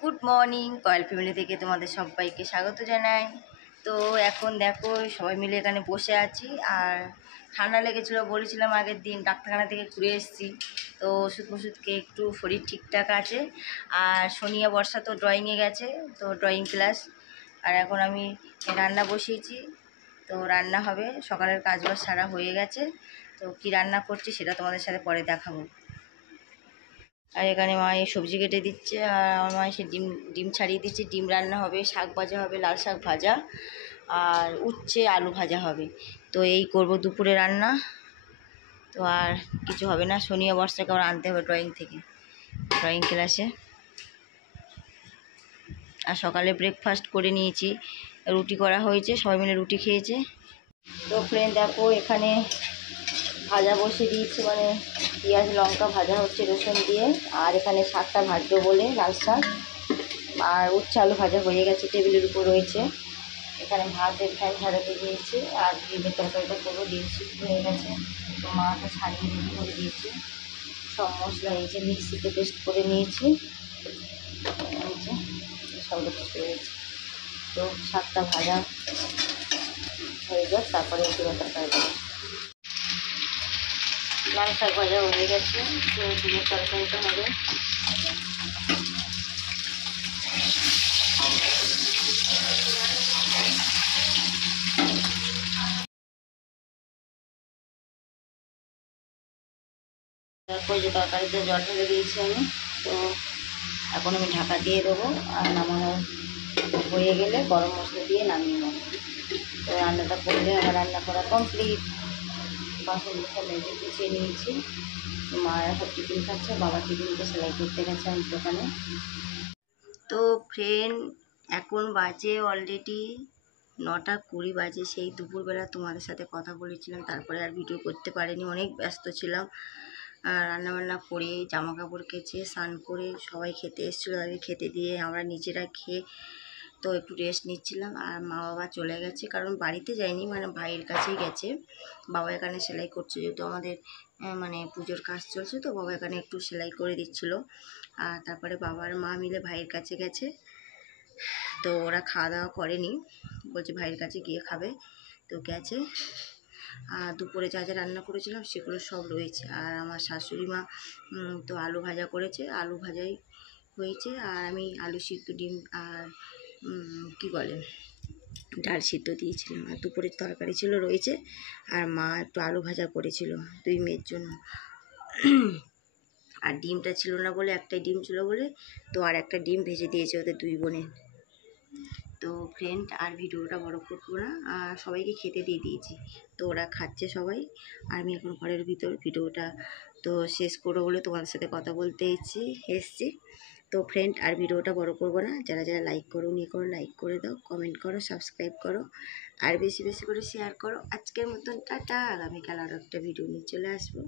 Good morning coil family থেকে তোমাদের সবাইকে স্বাগত জানাই। তো এখন দেখো সবাই মিলে এখানে বসে আছি। আর ঠান্ডা লেগেছিলো বলেছিলাম আগের দিন, ডাক্তারখানা থেকে ঘুরে এসেছি। তো ওষুধ ফষুধকে একটু শরীর ঠিকঠাক আছে। আর সোনিয়া বর্ষা তো ড্রয়িংয়ে গেছে, তো ড্রয়িং ক্লাস। আর এখন আমি রান্না বসিয়েছি, তো রান্না হবে। সকালের কাজবাজ সারা হয়ে গেছে, তো কি রান্না করছি সেটা তোমাদের সাথে পরে দেখাবো। আর এখানে মা এই সবজি কেটে দিচ্ছে, আর আমার মা এসে ডিম ডিম ছাড়িয়ে দিচ্ছে। ডিম রান্না হবে, শাক ভাজা হবে, লাল শাক ভাজা, আর উচ্ছে আলু ভাজা হবে। তো এই করব দুপুরে রান্না। তো আর কিছু হবে না। সোনিয়া বর্ষাকে আবার আনতে হবে ড্রয়িং থেকে, ড্রয়িং ক্লাসে। আর সকালে ব্রেকফাস্ট করে নিয়েছি, রুটি করা হয়েছে, সবাই মিলে রুটি খেয়েছে। তো ফ্রেন্ড দেখো এখানে ভাজা বসিয়ে দিয়েছি, মানে পেঁয়াজ লঙ্কা ভাজা হচ্ছে রসুন দিয়ে। আর এখানে শাকটা ভাজবো বলে লাল শাক, আর উচ্ছে আলু ভাজা হয়ে গেছে, টেবিলের উপর রয়েছে। এখানে ভাতের ফ্যান ঝাড়াতে দিয়েছি, আর ডিমের তরকারিটা করবো। ডিম সিদ্ধ হয়ে গেছে, তো মাটা ছাড়িয়ে রেডি করে দিয়েছি। সব মশলা এই যে মিক্সিতে পেস্ট করে নিয়েছি, সব কিছু রয়েছে। তো শাকটা ভাজা হয়ে যাক, তারপরে ডিমের তরকারি দেবো। লাল শাক ভাজা হয়ে গেছে, তো ডিমের তরকারিটা হবে। তারপর যে তরকারিতে জল ঢেলে দিয়েছি আমি, তো এখন আমি ঢাকা দিয়ে দেবো। আর নামানো হয়ে গেলে গরম মশলা দিয়ে নামিয়ে নেবো। তো রান্নাটা করলে আমার রান্না করা কমপ্লিট। বাসন মুখে মেজে গুছিয়ে নিয়েছি। মায়ের সব টিফিন খাচ্ছে, বাবা টিফিনকে সেলাই করতে গেছে আমি দোকানে। তো ফ্রেন্ড এখন বাজে অলরেডি 9:20 বাজে। সেই দুপুরবেলা তোমাদের সাথে কথা বলেছিলাম, তারপরে আর ভিডিও করতে পারিনি, অনেক ব্যস্ত ছিলাম। রান্নাবান্না করে জামা কাপড় কেচে স্নান করে সবাই খেতে এসেছিলো, তাদের খেতে দিয়ে আমরা নিজেরা খেয়ে তো একটু রেস্ট নিচ্ছিলাম। আর মা বাবা চলে গেছে, কারণ বাড়িতে যায়নি, মানে ভাইয়ের কাছেই গেছে। বাবা এখানে সেলাই করছে, যেহেতু আমাদের মানে পুজোর কাজ চলছে, তো বাবা এখানে একটু সেলাই করে দিচ্ছিল। আর তারপরে বাবার মা মিলে ভাইয়ের কাছে গেছে। তো ওরা খাওয়া দাওয়া করেনি, বলছে ভাইয়ের কাছে গিয়ে খাবে, তো গেছে। আর দুপুরে যা যা রান্না করেছিলাম সেগুলো সব রয়েছে। আর আমার শাশুড়ি মা তো আলু ভাজা করেছে, আলু ভাজাই হয়েছে। আর আমি আলু সিদ্ধ, ডিম আর কি বলে ডাল সিদ্ধ দিয়েছিলাম। আর দুপুরের তরকারি ছিল রয়েছে, আর মা একটু আলু ভাজা করেছিল 2 মেয়ের জন্য। আর ডিমটা ছিল না বলে, একটাই ডিম ছিল বলে, তো আর একটা ডিম ভেজে দিয়েছে ওদের 2 বোনের। তো ফ্রেন্ড আর ভিডিওটা বড় করবো না, আর সবাইকে খেতে দিয়ে দিয়েছি, তো ওরা খাচ্ছে সবাই। আর আমি এখন ঘরের ভিতর ভিডিওটা তো শেষ করবো বলে তোমাদের সাথে কথা বলতে এসছি। তো ফ্রেন্ড আর ভিডিওটা বড় করবো না, যারা যারা লাইক করো নিয়ে করো, লাইক করে দাও, কমেন্ট করো, সাবস্ক্রাইব করো, আর বেশি বেশি করে শেয়ার করো। আজকের মতন টাটা, আগামীকাল আরও একটা ভিডিও নিয়ে চলে আসবো।